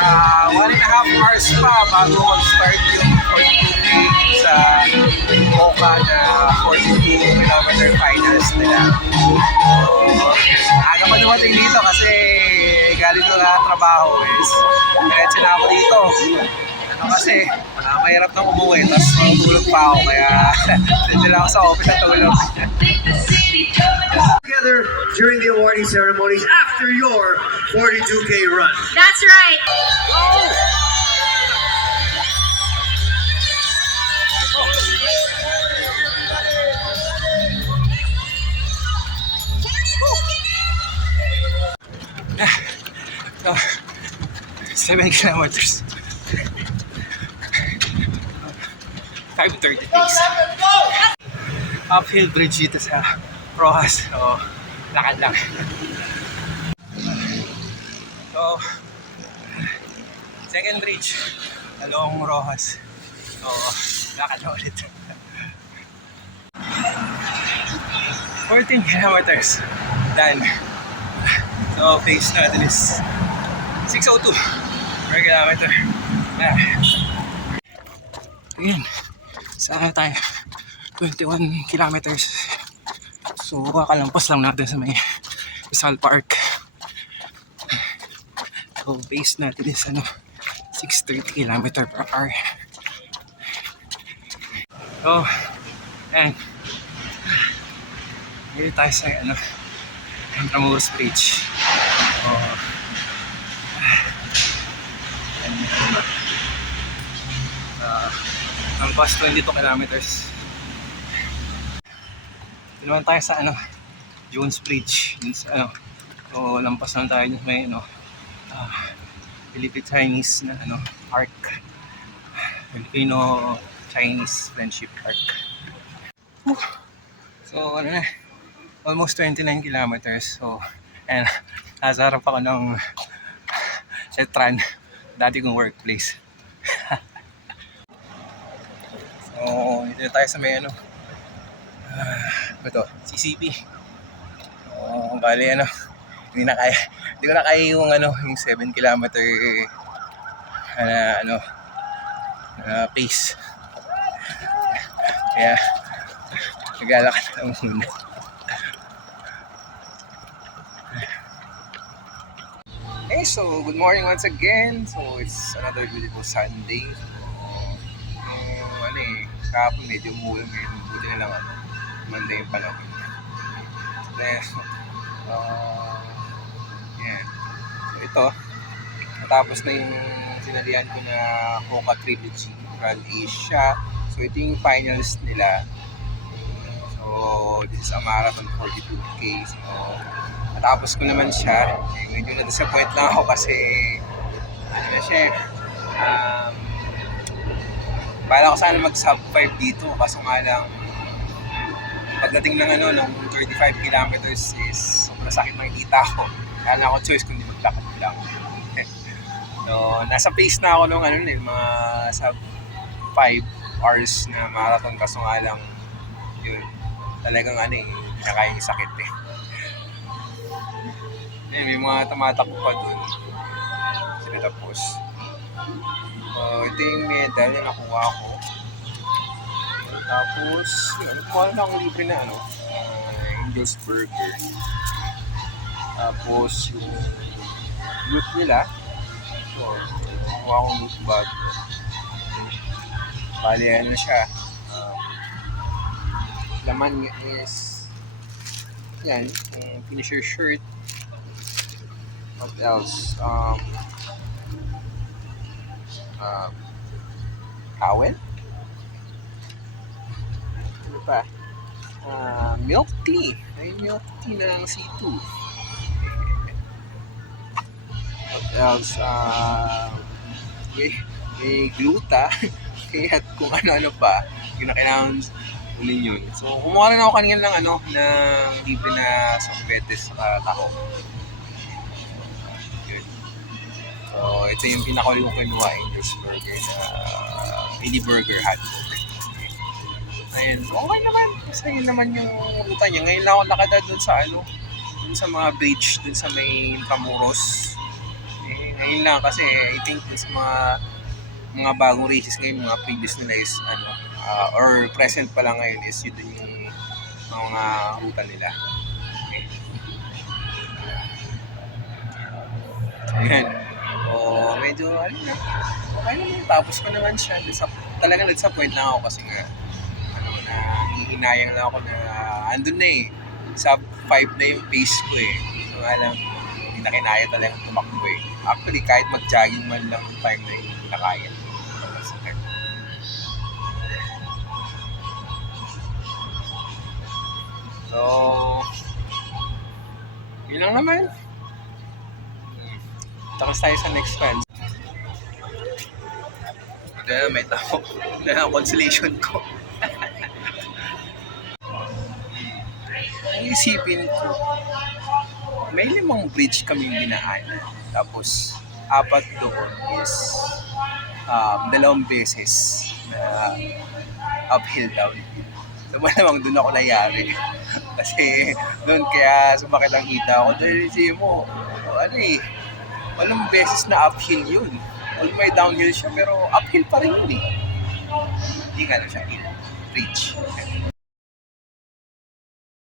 1.5 hours pa bago mag-start yung 42K sa Boca na 42-kilometer finals nila. So, aga pa dumating dito kasi galing ko na trabaho is diretso na ako dito. Kasi mahirap nang umuwi, tapos tulog pa ako, kaya hindi lang ako sa office na tulog. Together during the awarding ceremonies after your 42K run. That's right. So, 7 kilometers. 5:30 days. Uphill bridge dito sa Rojas. So, lakad lang. So, second bridge along Rojas. So, lakad na ulit. 14 kilometers done. So, pace natin is 6:02 per kilometer. Ayan. Saan tayo? 21 kilometers. So, kakalampas lang natin sa may Rizal Park. So, pace natin is 6:30 km/h. So, ayan. Dito tayo sa Intramuros Bridge. So, ang past 22 kilometers. Dito naman tayo sa Jones Bridge. Sa, so, lampas lang tayo may Filipino-Chinese na park. Filipino-Chinese Friendship Park. So na, almost 29 kilometers. So, and nasa harap ako ng Setran, dati kong workplace. So, dito tayo sa may ito, CCP. So, bali hindi ko na kaya yung yung 7 kilometer pace. Kaya naglalakad lang muna. Hey, so good morning once again. So it's another beautiful Sunday. Kahapon medyo umulan ngayon. Buti na lang Monday yung panahon. Then, yan. So ito, natapos na yung sinalihan ko na Hoka Trilogy, Run Asia. So ito yung finals nila. So this is a marathon 42K. So natapos ko naman siya. Medyo na-disappoint lang ako kasi bala ko sana mag-sub 5 dito, kaso nga lang pagdating ng ng 35 kilometers is sobrang sakit makikita ko. Kaya na ako choice kundi maglakad lang. So, nasa pace na ako nung mga sub 5 hours na marathon, kaso nga lang yun, talagang hindi na kaya yung sakit may mga tumatakbo pa dun. Sila tapos. Ito yung medal na nakuha ko. Tapos, kuha na akong libre na Angel's Burger. Tapos, yung loot nila. So, kuha akong loot bag. Bali, siya. Laman is yan, finisher shirt. What else? Towel? Ano pa? Milk tea. Ay, milk tea ng C2. What else? May gluta. Kaya kung ano-ano pa, yung na kailangan ulin yun. So, kumuha rin ako kanina ng ng libre na sorbetes sa taho. So, ito yung pinakahuli kong kinuha, Angel's Burger na mini burger hotdog. Ayun, okay naman. Kasi yun naman yung luta niya. Ngayon lang ako nakadad dun sa dun sa mga bridge, dun sa may Intramuros. Ngayon lang kasi I think sa mga bagong races ngayon, mga previous nila is or present pa lang ngayon is yun din yung mga ruta nila. Okay. Ayan. O medyo na, okay naman. Tapos ko naman siya. Talagang sa point lang ako kasi nga na hihinayang lang ako na andun na eh. Sub 5 na yung pace ko eh. So alam, hindi na kinaya talagang tumakbo eh. Actually, kahit mag-jogging man lang yung time na yun, hindi na kaya. So, yun lang naman. Tapos tayo sa next fans. May tao. Na consolation ko. Isipin ko, may 5 bridge kaming dinaanan. Tapos, 4 doon is 2 beses na uphill downhill. So, malamang doon ako nangyari. Kasi doon kaya sumakit ang hita ko. Dahil isipin mo, 8 beses na uphill yun. All may downhill siya, pero uphill pa rin yun eh. Hindi nga lang siya hill. Bridge.